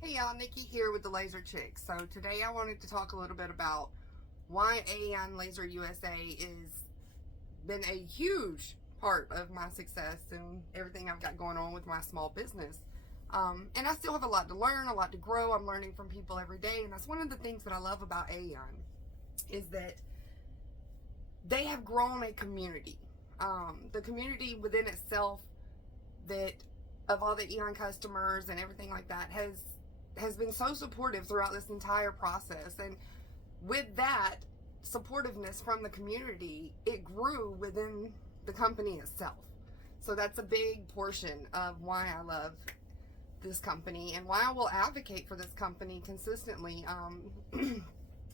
Hey y'all, Nikki here with the Laser Chicks. So today I wanted to talk a little bit about why AEON Laser USA is been a huge part of my success and everything I've got going on with my small business. And I still have a lot to learn, a lot to grow. I'm learning from people every day, and that's one of the things that I love about AEON is that they have grown a community. The community within itself that of all the AEON customers and everything like that has been so supportive throughout this entire process. And with that supportiveness from the community, it grew within the company itself. So that's a big portion of why I love this company and why I will advocate for this company consistently.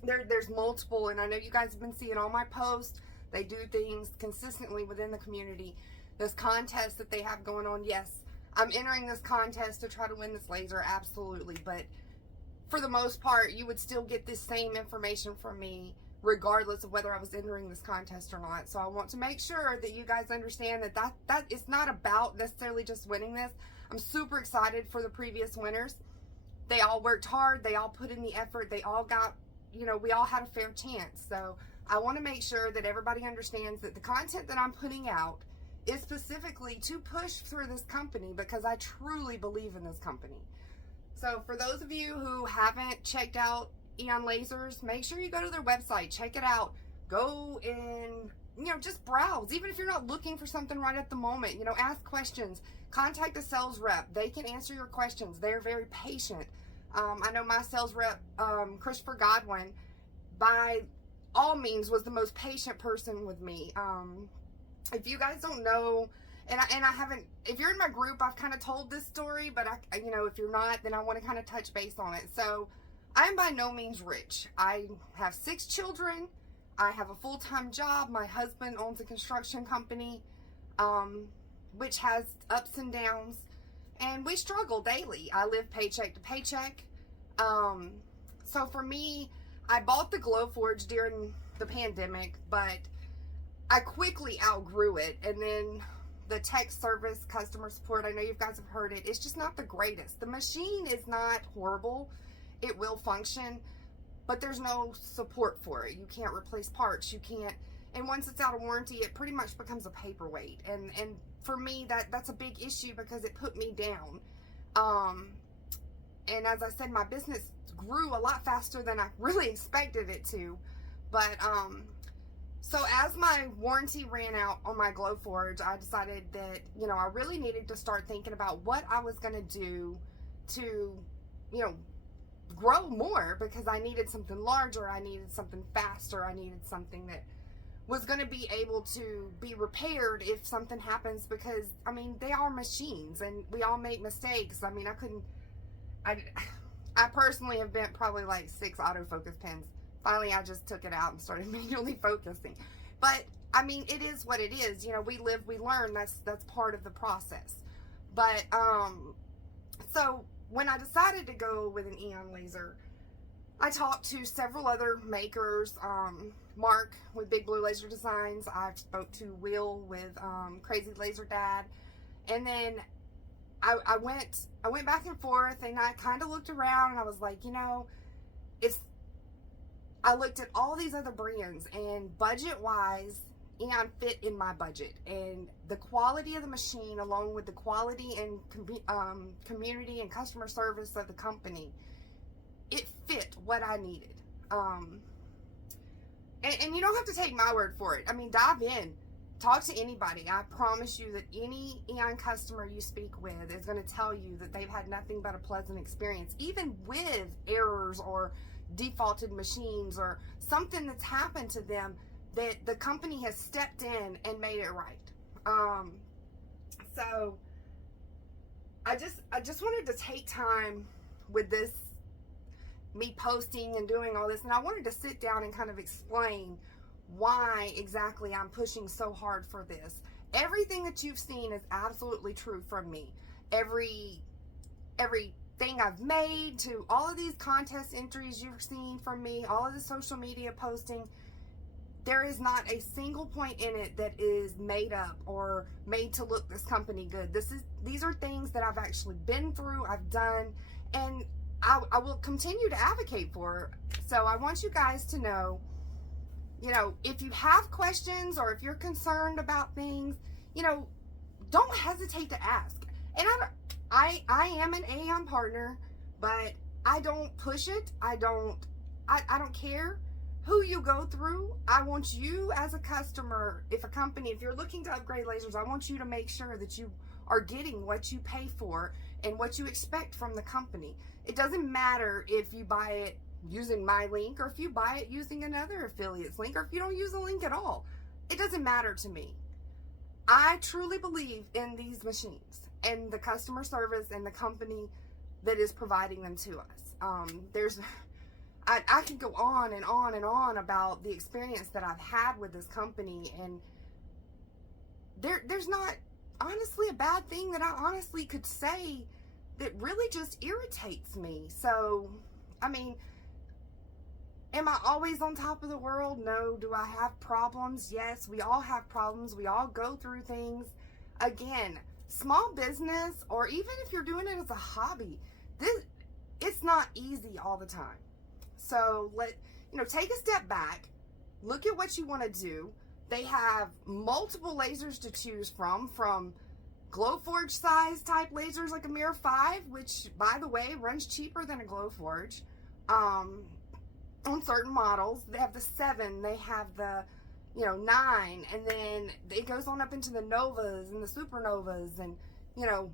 There's multiple, and I know you guys have been seeing all my posts. They do things consistently within the community. This contest that they have going on, yes, I'm entering this contest to try to win this laser, absolutely. But for the most part, you would still get this same information from me regardless of whether I was entering this contest or not. So I want to make sure that you guys understand that it's not about necessarily just winning this. I'm super excited for the previous winners. They all worked hard. They all put in the effort. They all got, we all had a fair chance. So I want to make sure that everybody understands that the content that I'm putting out is specifically to push through this company because I truly believe in this company. So for those of you who haven't checked out AEON Lasers, make sure you go to their website, check it out, go and, just browse. Even if you're not looking for something right at the moment, ask questions, contact a sales rep. They can answer your questions. They're very patient. I know my sales rep, Christopher Godwin, by all means was the most patient person with me. If you guys don't know, and I haven't, if you're in my group, I've kind of told this story, but if you're not, then I want to kind of touch base on it. So I am by no means rich. I have 6 children. I have a full-time job. My husband owns a construction company, which has ups and downs, and we struggle daily. I live paycheck to paycheck. So for me, I bought the Glowforge during the pandemic, but I quickly outgrew it. And then the tech service, customer support, I know you guys have heard it, it's just not the greatest. The machine is not horrible. It will function, but there's no support for it. You can't replace parts. You can't, and once it's out of warranty, it pretty much becomes a paperweight. And for me, that's a big issue because it put me down. And as I said, my business grew a lot faster than I really expected it to. But, so as my warranty ran out on my Glowforge, I decided that, I really needed to start thinking about what I was going to do to, grow more, because I needed something larger, I needed something faster, I needed something that was going to be able to be repaired if something happens, because, they are machines and we all make mistakes. I personally have bent probably like 6 autofocus pins. Finally, I just took it out and started manually focusing. But, it is what it is. We live, we learn. That's part of the process. But, so when I decided to go with an AEON laser, I talked to several other makers. Mark with Big Blue Laser Designs. I spoke to Will with Crazy Laser Dad. And then I went back and forth, and I kind of looked around, and I was like, I looked at all these other brands, and budget-wise, AEON fit in my budget. And the quality of the machine, along with the quality and community and customer service of the company, it fit what I needed. And you don't have to take my word for it. Dive in. Talk to anybody. I promise you that any AEON customer you speak with is going to tell you that they've had nothing but a pleasant experience, even with errors or defaulted machines or something that's happened to them that the company has stepped in and made it right. So I just wanted to take time with this, me posting and doing all this, and I wanted to sit down and kind of explain why exactly I'm pushing so hard for this. Everything that you've seen is absolutely true from me. Everything I've made, to all of these contest entries you've seen from me, all of the social media posting, there is not a single point in it that is made up or made to look this company good. These are things that I've actually been through, I've done, and I will continue to advocate for. So I want you guys to know, you know, if you have questions or if you're concerned about things, you know, don't hesitate to ask. And I am an AAON partner, but I don't push it. I don't care who you go through. I want you as a customer, if you're looking to upgrade lasers, I want you to make sure that you are getting what you pay for and what you expect from the company. It doesn't matter if you buy it using my link or if you buy it using another affiliate's link or if you don't use a link at all. It doesn't matter to me. I truly believe in these machines and the customer service and the company that is providing them to us. I could go on and on and on about the experience that I've had with this company, and there's not honestly a bad thing that I honestly could say that really just irritates me. So, I mean, am I always on top of the world? No. Do I have problems? Yes, we all have problems. We all go through things. Again, small business, or even if you're doing it as a hobby, it's not easy all the time. So take a step back, look at what you want to do. They have multiple lasers to choose from Glowforge size type lasers like a Mirror 5, which by the way runs cheaper than a Glowforge. On certain models, they have the 7, they have the 9, and then it goes on up into the Novas and the Supernovas, and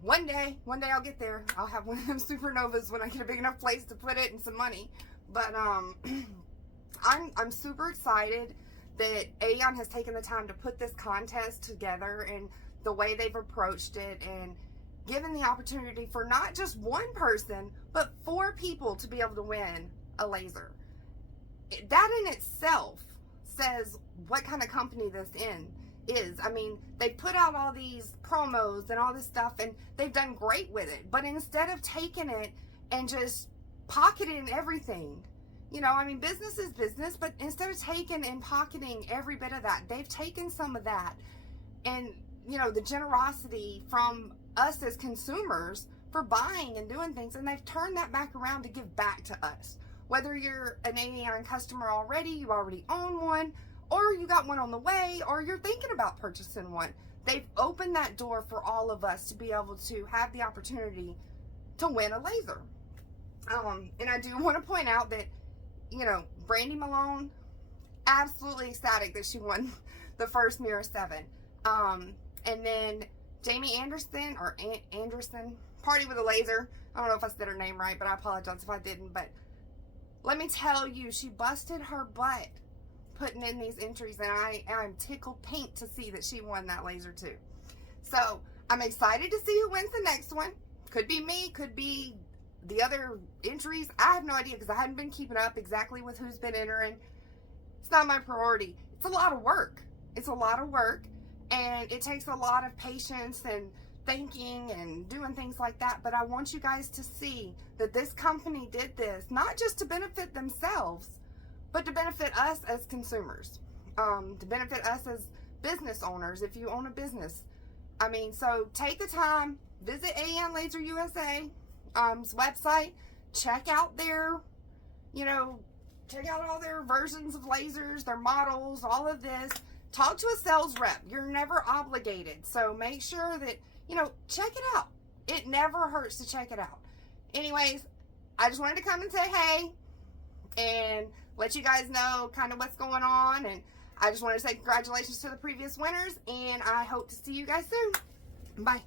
one day I'll get there. I'll have one of them Supernovas when I get a big enough place to put it and some money. But I'm super excited that AAON has taken the time to put this contest together, and the way they've approached it and given the opportunity for not just one person but 4 people to be able to win a laser. That in itself says what kind of company this is. I mean, they put out all these promos and all this stuff, and they've done great with it. But instead of taking it and just pocketing everything, I mean, business is business, but instead of taking and pocketing every bit of that, they've taken some of that and, the generosity from us as consumers for buying and doing things, and they've turned that back around to give back to us. Whether you're an AAON customer already, you already own one, or you got one on the way, or you're thinking about purchasing one, they've opened that door for all of us to be able to have the opportunity to win a laser. And I do want to point out that, Brandy Malone, absolutely ecstatic that she won the first Mirror 7. And then Jamie Anderson, Party with a Laser. I don't know if I said her name right, but I apologize if I didn't. But let me tell you, she busted her butt putting in these entries, and I'm tickled pink to see that she won that laser too. So I'm excited to see who wins the next one. Could be me, could be the other entries. I have no idea because I hadn't been keeping up exactly with who's been entering. It's not my priority. It's a lot of work. It's a lot of work, and it takes a lot of patience and thinking and doing things like that. But I want you guys to see that this company did this not just to benefit themselves, but to benefit us as consumers, to benefit us as business owners if you own a business. I mean, so take the time, visit AAON Laser USA's website, check out their, check out all their versions of lasers, their models, all of this. Talk to a sales rep. You're never obligated. So make sure that, check it out. It never hurts to check it out. Anyways, I just wanted to come and say hey and let you guys know kind of what's going on. And I just wanted to say congratulations to the previous winners, and I hope to see you guys soon. Bye.